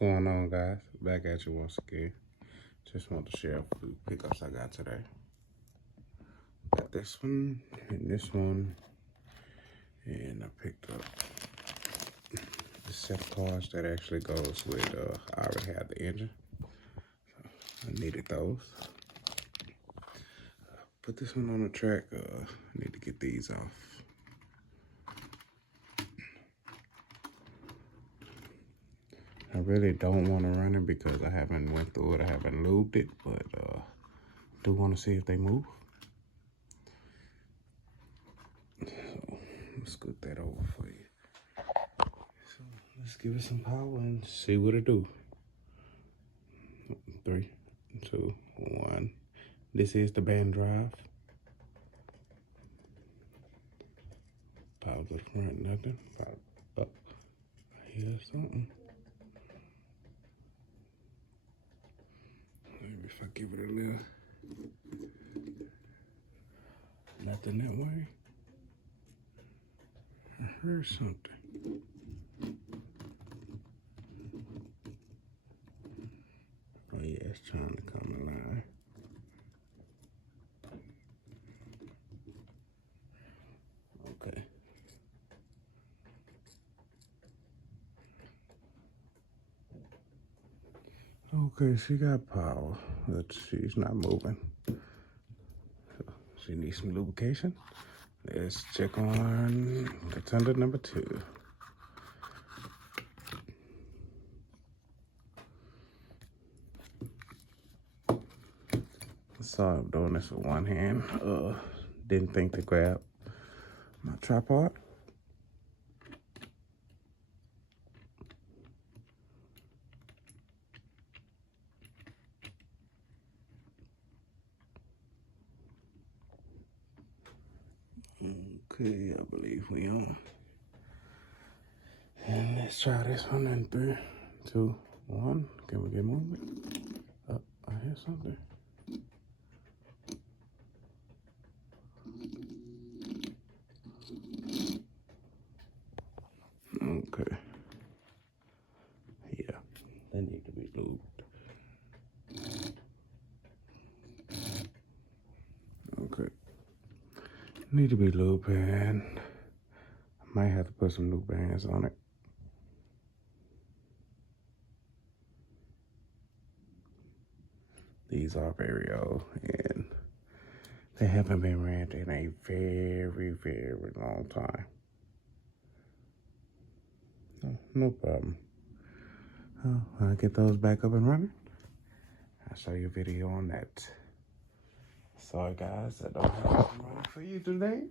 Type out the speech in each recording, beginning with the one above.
Going on, guys? Back at you once again. Just want to share a few pickups I got today. Got this one and this one, and I picked up the set of cards that actually goes with. I already have the engine, so I needed those. Put this one on the track. I need to get these off. I really don't want to run it because I haven't went through it. I haven't lubed it, but do want to see if they move. So let's scoot that over for you. So let's give it some power and see what it do. 3, 2, 1. This is the band drive. Power to the front, nothing. Power up. I hear something. Maybe if I give it a little. Nothing that way. I heard something. Oh yeah, it's trying to come alive. Okay. Okay, she got power, but she's not moving. So she needs some lubrication. Let's check on contender number 2. Sorry, I'm doing this with one hand. Didn't think to grab my tripod. Okay, I believe we on. And let's try this one in 3, 2, 1. Can we get movement? Oh, I hear something. Okay. Yeah, they need to be lubed. Okay. Need to be lubed, and I might have to put some new bands on it. These are very old, and they haven't been ran in a very, very long time. No problem. I'll get those back up and running. I'll show you a video on that. Sorry guys, I don't have something running for you today.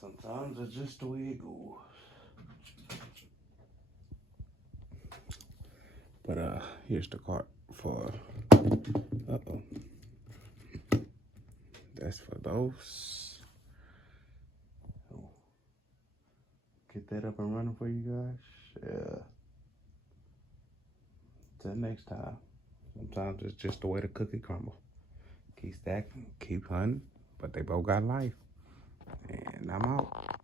Sometimes it's just the way it goes. But here's the cart for, that's for those. So, get that up and running for you guys. Yeah. Till next time. Sometimes it's just the way the cookie crumble. Keep stacking, keep hunting, but they both got life. And I'm out.